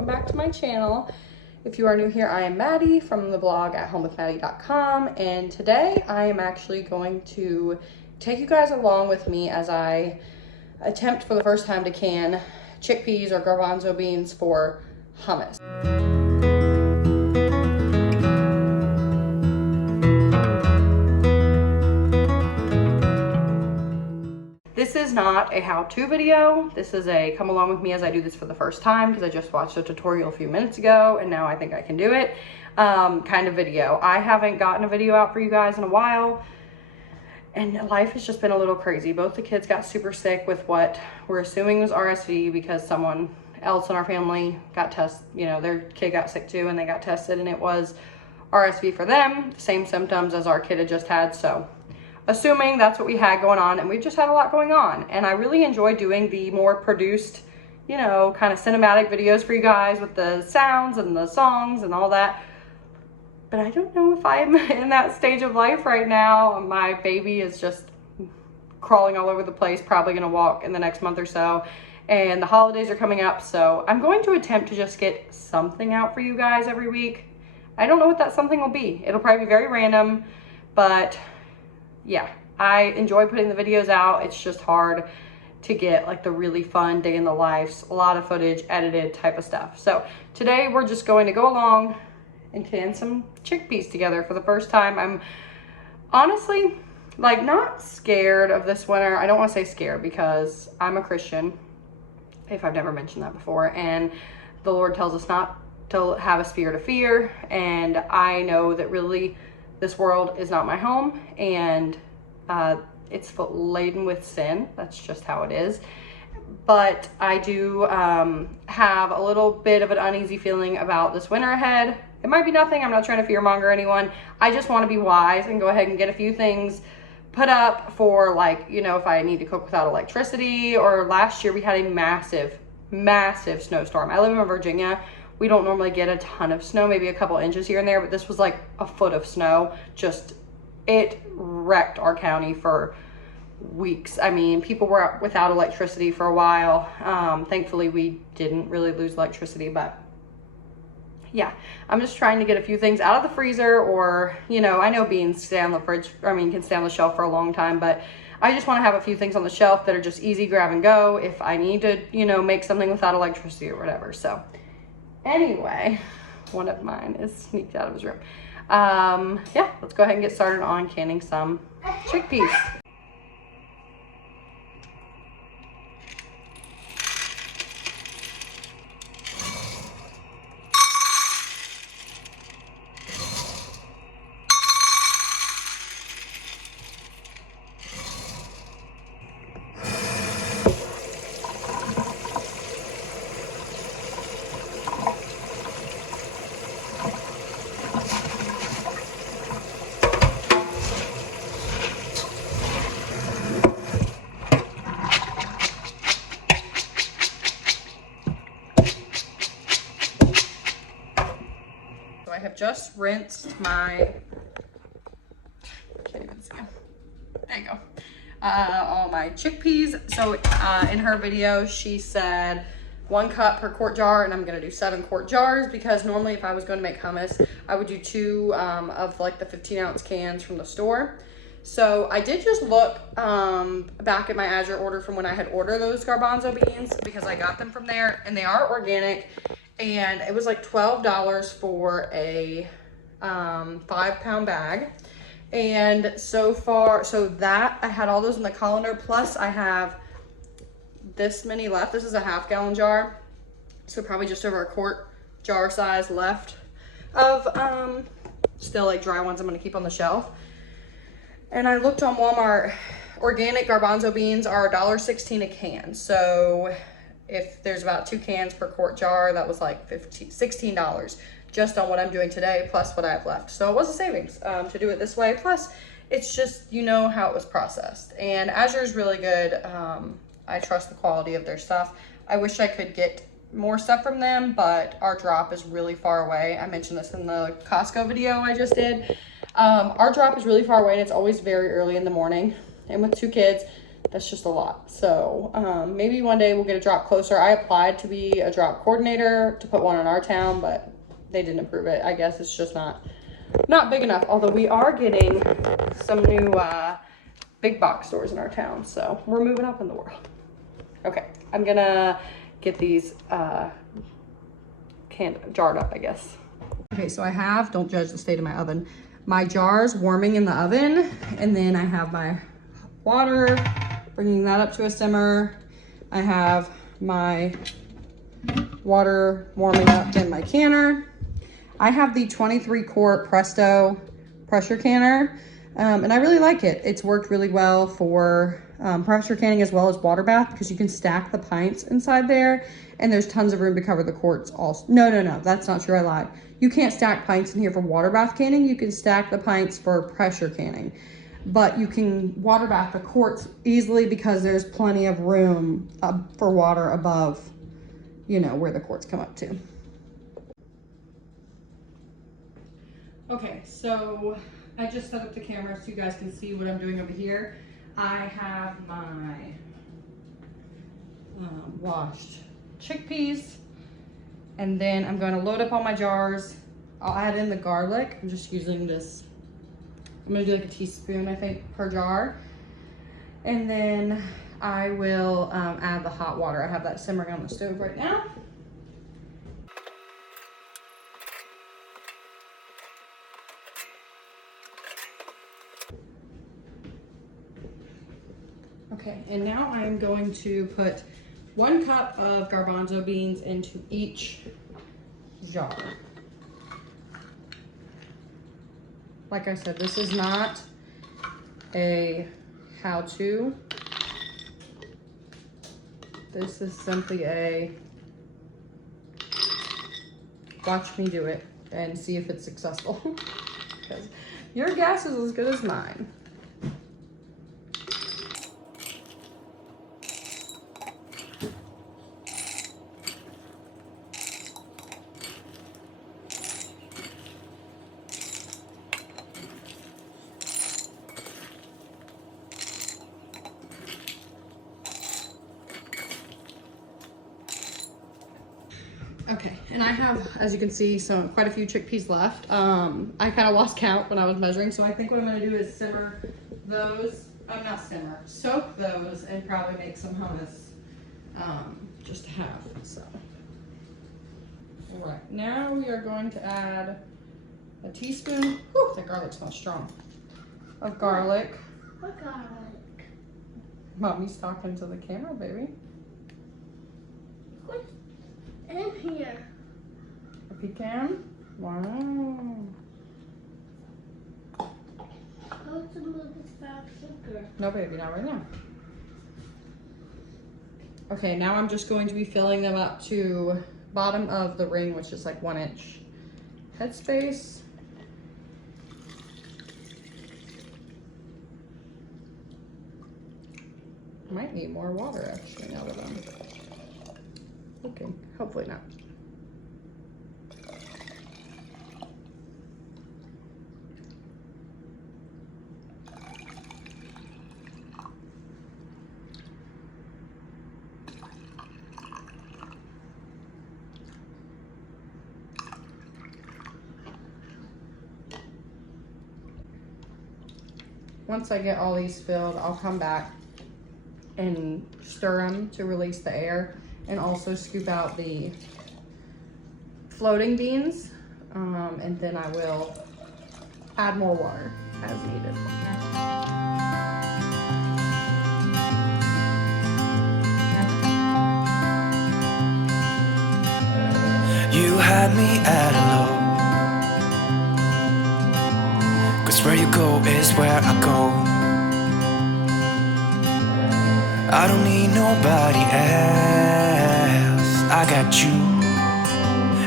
welcome back to my channel. If you are new here, I am Maddie from the blog at homewithmaddie.com, and today I am actually going to take you guys along with me as I attempt for the first time to can chickpeas or garbanzo beans for hummus. This is not a how-to video. This is a come along with me as I do this for the first time because I just watched a tutorial a few minutes ago and now I think I can do it kind of video. I haven't gotten a video out for you guys in a while and life has just been a little crazy. Both the kids got super sick with what we're assuming was RSV because someone else in our family got tested, you know, their kid got sick too and they got tested and it was RSV for them, the same symptoms as our kid had just had. So assuming that's what we had going on, and we just had a lot going on, and I really enjoy doing the more produced, you know, kind of cinematic videos for you guys with the sounds and the songs and all that. But I don't know if I'm in that stage of life right now. My baby is just crawling all over the place, probably gonna walk in the next month or so, and the holidays are coming up, so I'm going to attempt to just get something out for you guys every week. I don't know what that something will be. It'll probably be very random, but yeah, I enjoy putting the videos out. It's just hard to get like the really fun day in the life, a lot of footage, edited type of stuff. So today we're just going to go along and can some chickpeas together for the first time. I'm honestly like not scared of this winter. I don't want to say scared because I'm a Christian, if I've never mentioned that before, and the Lord tells us not to have a spirit of fear, and I know that really this world is not my home, and it's laden with sin. That's just how it is. But I do have a little bit of an uneasy feeling about this winter ahead. It might be nothing. I'm not trying to fear monger anyone. I just want to be wise and go ahead and get a few things put up for, like, you know, if I need to cook without electricity. Or last year we had a massive snowstorm. I live in Virginia. We don't normally get a ton of snow, maybe a couple inches here and there, but this was like a foot of snow. Just, it wrecked our county for weeks. I mean, people were without electricity for a while. Thankfully, we didn't really lose electricity, but yeah, I'm just trying to get a few things out of the freezer, or, you know, I know beans stay on the fridge, I mean, can stay on the shelf for a long time, but I just want to have a few things on the shelf that are just easy grab and go if I need to, you know, make something without electricity or whatever. So anyway, one of mine is sneaked out of his room. Yeah, let's go ahead and get started on canning some chickpeas. I have just rinsed my, can't even see them. There you go. All my chickpeas. So in her video, she said 1 cup per quart jar, and I'm gonna do 7 quart jars because normally if I was gonna make hummus, I would do 2 of like the 15-ounce cans from the store. So I did just look back at my Azure order from when I had ordered those garbanzo beans because I got them from there, and they are organic. And it was like $12 for a 5-pound bag. And so far, so that I had all those in the colander, plus I have this many left. This is a 1/2 gallon jar, so probably just over a quart jar size left of still like dry ones I'm gonna keep on the shelf. And I looked on Walmart, organic garbanzo beans are $1.16 a can. So if there's about 2 cans per quart jar, that was like $16 just on what I'm doing today, plus what I have left. So it was a savings to do it this way. Plus, it's just, you know how it was processed. And Azure is really good. I trust the quality of their stuff. I wish I could get more stuff from them, but our drop is really far away. I mentioned this in the Costco video I just did. Our drop is really far away, and it's always very early in the morning. And with 2 kids, that's just a lot. So maybe one day we'll get a drop closer. I applied to be a drop coordinator to put one in our town, but they didn't approve it. I guess it's just not big enough, although we are getting some new big box stores in our town, so we're moving up in the world. Okay, I'm gonna get these jarred up, I guess. Okay, so I have, don't judge the state of my oven, my jars warming in the oven, and then I have my water, bringing that up to a simmer. I have my water warming up in my canner. I have the 23 quart Presto pressure canner, and I really like it. It's worked really well for pressure canning as well as water bath, because you can stack the pints inside there, and there's tons of room to cover the quarts also. No, that's not true, I lied. You can't stack pints in here for water bath canning. You can stack the pints for pressure canning, but you can water bath the quarts easily because there's plenty of room for water above, you know, where the quarts come up to. Okay, so I just set up the camera so you guys can see what I'm doing over here. I have my washed chickpeas, and then I'm going to load up all my jars. I'll add in the garlic. I'm just using this, I'm going to do like a teaspoon, I think, per jar. And then I will add the hot water. I have that simmering on the stove right now. Okay, and now I am going to put 1 cup of garbanzo beans into each jar. Like I said, this is not a how-to. This is simply a watch me do it and see if it's successful. Because your guess is as good as mine. Okay, and I have, as you can see, quite a few chickpeas left. I kind of lost count when I was measuring, so I think what I'm going to do is simmer those. Soak those and probably make some hummus just to have. So, all right, now we are going to add a teaspoon. Whew, that garlic smells strong. Of garlic. What garlic? Mommy's talking to the camera, baby. What's in here? A pecan. Wow. How to move this back sugar? No, baby, not right now. Okay, now I'm just going to be filling them up to bottom of the ring, which is like 1 inch headspace. Might need more water actually now that I'm looking. Hopefully not. Once I get all these filled, I'll come back and stir them to release the air, and also scoop out the floating beans, and then I will add more water as needed. You had me at a low, 'cause where you go is where I go. I don't need nobody else. I got you,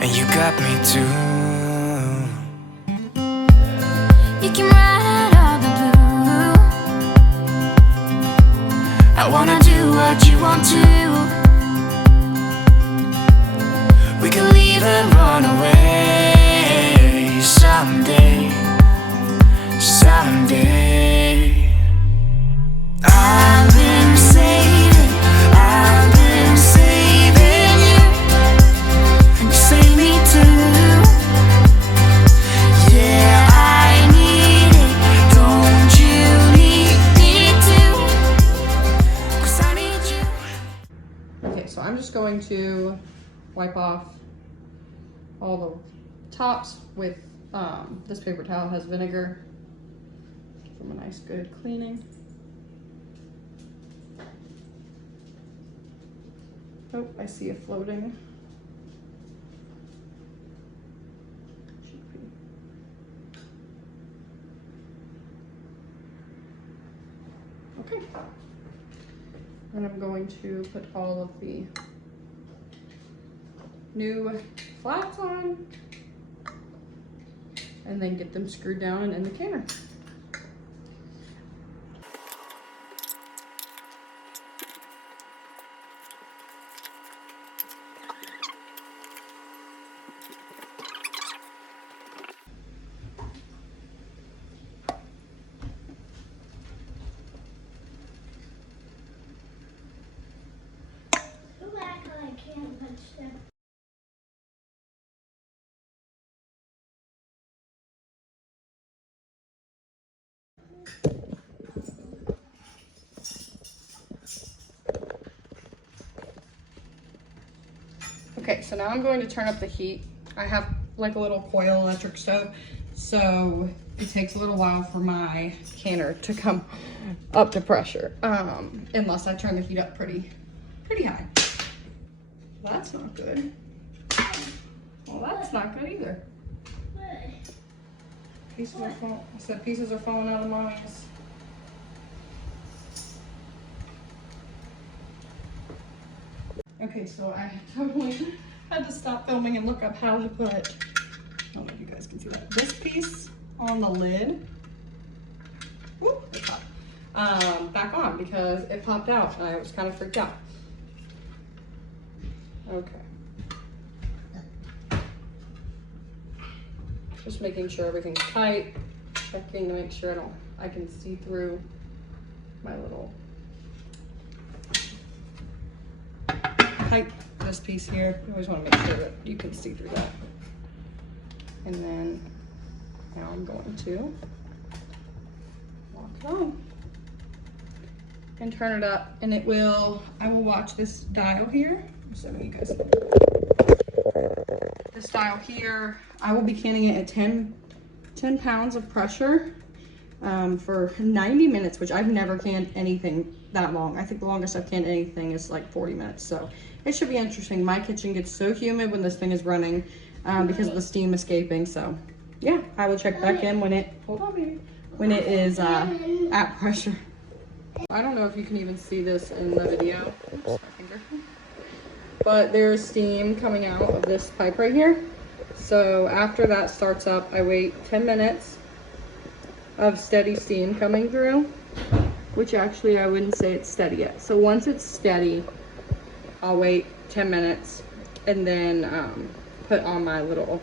and you got me too. You can ride all the blue. I wanna do what you want to. We can leave and run away someday, someday. I've been wipe off all the tops with this paper towel has vinegar. Give them a nice good cleaning. Oh, I see it floating. Okay. And I'm going to put all of the new flats on and then get them screwed down and in the canner. Go back, I can't touch them. Okay, so now I'm going to turn up the heat. I have like a little coil electric stove, so it takes a little while for my canner to come up to pressure, unless I turn the heat up pretty high. That's not good. Well, that's not good either. Pieces are falling. I said pieces are falling out of my eyes. Okay, so I totally had to stop filming and look up how to put, I don't know if you guys can see that, this piece on the lid. Whoop, it popped. Back on because it popped out and I was kind of freaked out. Okay. Just making sure everything's tight, checking to make sure I can see through my little this piece here. You always want to make sure that you can see through that. And then now I'm going to lock it on and turn it up, and I will watch this dial here. So you guys, this dial here, I will be canning it at 10 pounds of pressure for 90 minutes, which I've never canned anything that long. I think the longest I've canned anything is like 40 minutes. So it should be interesting. My kitchen gets so humid when this thing is running because of the steam escaping. So yeah, I will check back in when it, hold on baby, when it is at pressure. I don't know if you can even see this in the video. Oops, my finger. But there's steam coming out of this pipe right here. So after that starts up, I wait 10 minutes of steady steam coming through, which actually I wouldn't say it's steady yet. So once it's steady, I'll wait 10 minutes and then put on my little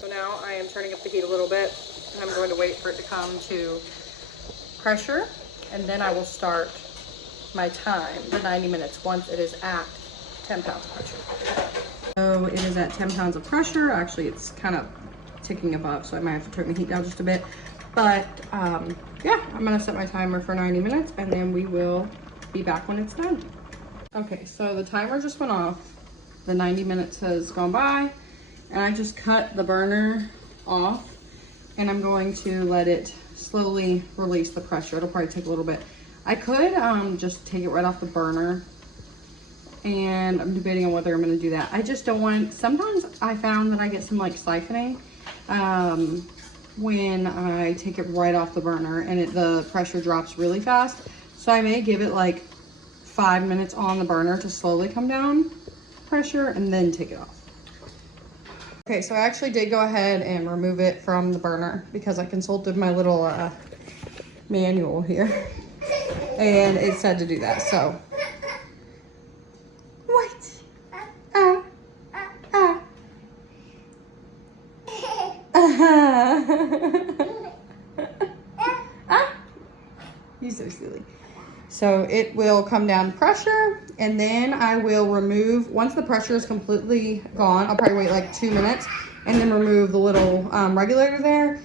So now I am turning up the heat a little bit, and I'm going to wait for it to come to pressure, and then I will start my time, the 90 minutes, once it is at 10 pounds of pressure. So it is at 10 pounds of pressure. Actually, it's kind of ticking above, so I might have to turn the heat down just a bit. But yeah, I'm gonna set my timer for 90 minutes, and then we will be back when it's done. Okay, so the timer just went off. The 90 minutes has gone by, and I just cut the burner off, and I'm going to let it slowly release the pressure. It'll probably take a little bit. I could just take it right off the burner, and I'm debating on whether I'm going to do that. I just don't want, sometimes I found that I get some like siphoning when I take it right off the burner, and the pressure drops really fast. So I may give it like 5 minutes on the burner to slowly come down pressure and then take it off. Okay, so I actually did go ahead and remove it from the burner because I consulted my little manual here and it said to do that. So what? You're so silly. So it will come down pressure, And then I will remove, once the pressure is completely gone, I'll probably wait like 2 minutes and then remove the little regulator there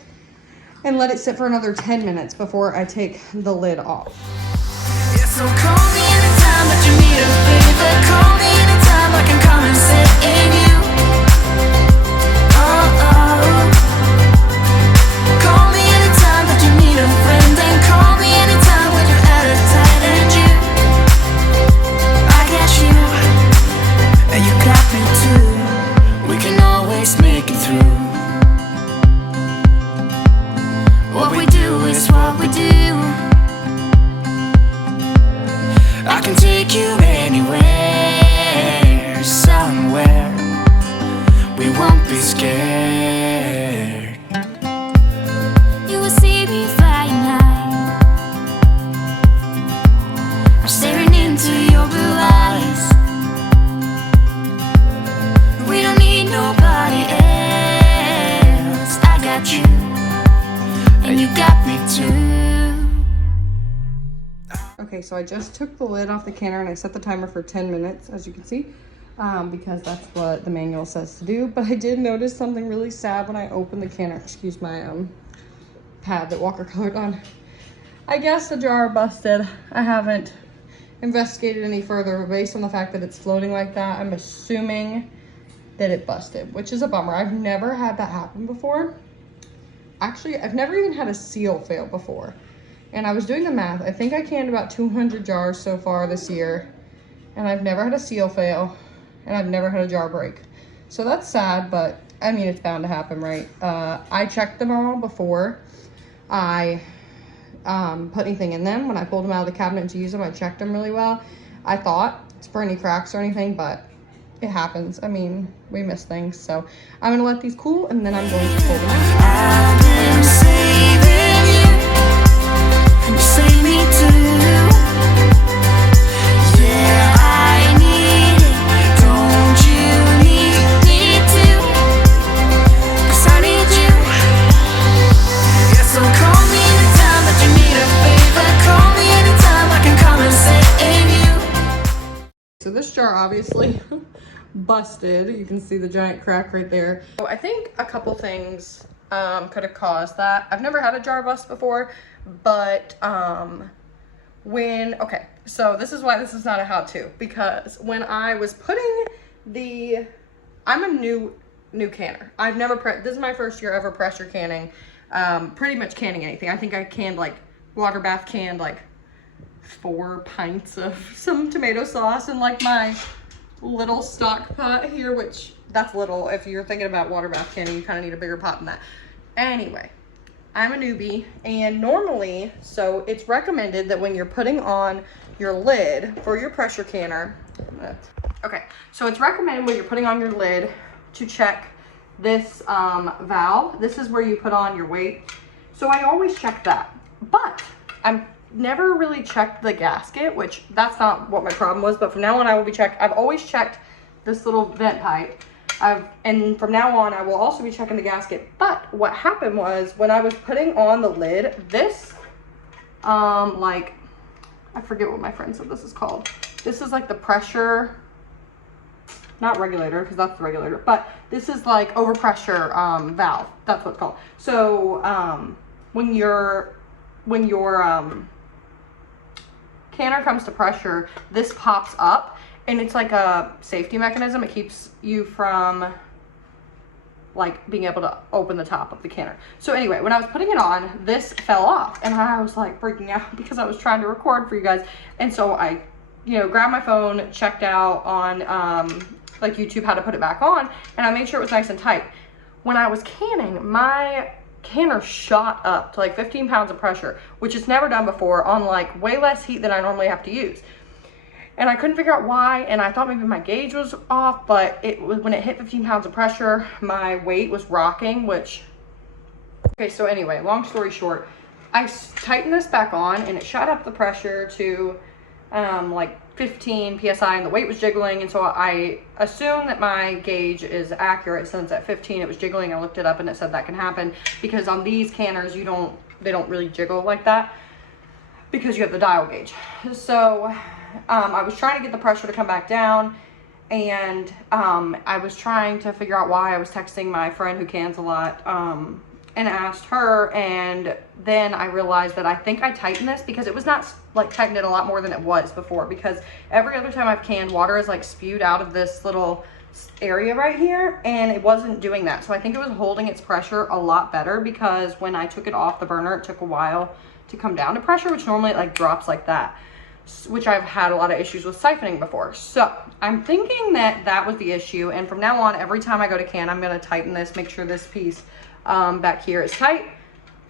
and let it sit for another 10 minutes before I take the lid off. Yeah, so call me anytime that you need a favor. Call me anytime I can come and sit in you. Oh, oh. Call me anytime that you need a friend. And call me anytime when you're at a tight end. I got you, and you got me too. We can always make it through. What we do is what we do. I can take you anywhere, somewhere. We won't be scared. You will see me flying high. I'm staring into your blue eyes. We don't need nobody else. I got you, and you got me too. Okay, so I just took the lid off the canner and I set the timer for 10 minutes, as you can see, because that's what the manual says to do. But I did notice something really sad when I opened the canner. Excuse my pad that Walker colored on. I guess the jar busted. I haven't investigated any further, but based on the fact that it's floating like that, I'm assuming that it busted, which is a bummer. I've never had that happen before. Actually, I've never even had a seal fail before. And I was doing the math. I think I canned about 200 jars so far this year. And I've never had a seal fail. And I've never had a jar break. So that's sad, but I mean, it's bound to happen, right? I checked them all before I put anything in them. When I pulled them out of the cabinet to use them, I checked them really well. I thought it's for any cracks or anything, but it happens. I mean, we miss things. So I'm going to let these cool and then I'm going to pull them out. I've been saving you. You save me too. Yeah, I need it. Don't you need me too? 'Cause I need you. Yeah, so call me anytime that you need a favor. Call me anytime I can come and sit in you. So this jar obviously busted. You can see the giant crack right there. So I think a couple things could have caused that. I've never had a jar bust before, but okay, so this is why this is not a how-to, because when I was putting I'm a new canner. I've never this is my first year ever pressure canning, pretty much canning anything. I think I canned like water bath canned like 4 pints of some tomato sauce in like my little stock pot here, which that's little. If you're thinking about water bath canning, you kind of need a bigger pot than that. Anyway, I'm a newbie, and normally, so it's recommended that when you're putting on your lid for your pressure canner, okay, so it's recommended when you're putting on your lid to check this valve. This is where you put on your weight. So I always check that, but I'm never really checked the gasket, which that's not what my problem was, but from now on I will be checked. I've always checked this little vent pipe. And from now on I will also be checking the gasket. But what happened was when I was putting on the lid, this like, I forget what my friend said this is called. This is like the pressure, not regulator, because that's the regulator, but this is like overpressure valve. That's what it's called. So when your canner comes to pressure, this pops up, and it's like a safety mechanism. It keeps you from like being able to open the top of the canner. So anyway, when I was putting it on, this fell off, and I was like freaking out because I was trying to record for you guys. And so I, grabbed my phone, checked out on like YouTube how to put it back on, and I made sure it was nice and tight. When I was canning, my canner shot up to like 15 pounds of pressure, which is never done before, on like way less heat than I normally have to use. And I couldn't figure out why, and I thought maybe my gauge was off, but it was when it hit 15 pounds of pressure, my weight was rocking, which, okay, so anyway, long story short, I tightened this back on, and it shot up the pressure to like 15 psi, and the weight was jiggling, and so I assume that my gauge is accurate since at 15 it was jiggling. I looked it up and it said that can happen because on these canners they don't really jiggle like that because you have the dial gauge. So I was trying to get the pressure to come back down, and I was trying to figure out why. I was texting my friend who cans a lot, and asked her, and then I realized that I think I tightened this because it was not like tightened it a lot more than it was before, because every other time I've canned, water is like spewed out of this little area right here, and it wasn't doing that. So I think it was holding its pressure a lot better, because when I took it off the burner, it took a while to come down to pressure, which normally it like drops like that, which I've had a lot of issues with siphoning before. So I'm thinking that that was the issue, and from now on, every time I go to can, I'm going to tighten this, make sure this piece back here is tight.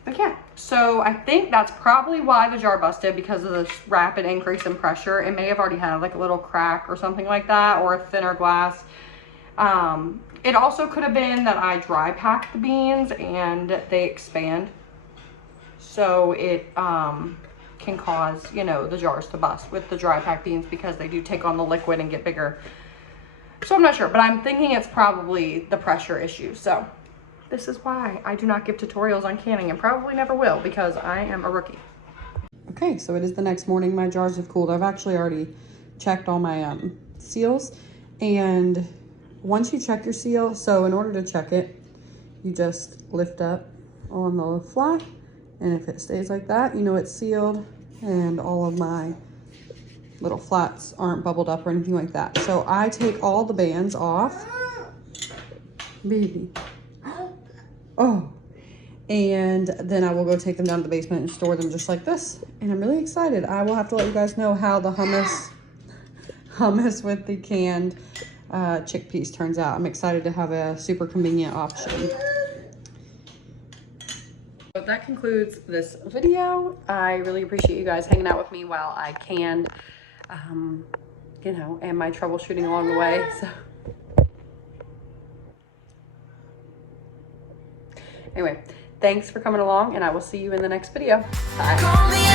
Okay, so I think that's probably why the jar busted, because of this rapid increase in pressure. It may have already had like a little crack or something like that, or a thinner glass. It also could have been that I dry packed the beans and they expand, so it can cause, you know, the jars to bust with the dry packed beans, because they do take on the liquid and get bigger. So I'm not sure, but I'm thinking it's probably the pressure issue. So this is why I do not give tutorials on canning, and probably never will, because I am a rookie. Okay, so it is the next morning. My jars have cooled. I've actually already checked all my seals, and once you check your seal, so in order to check it, you just lift up on the flat, and if it stays like that, you know it's sealed, and all of my little flats aren't bubbled up or anything like that. So I take all the bands off. Baby. Oh, and then I will go take them down to the basement and store them just like this. And I'm really excited. I will have to let you guys know how the hummus with the canned chickpeas turns out. I'm excited to have a super convenient option. So that concludes this video. I really appreciate you guys hanging out with me while I canned, you know, and my troubleshooting along the way. So anyway, thanks for coming along, and I will see you in the next video. Bye.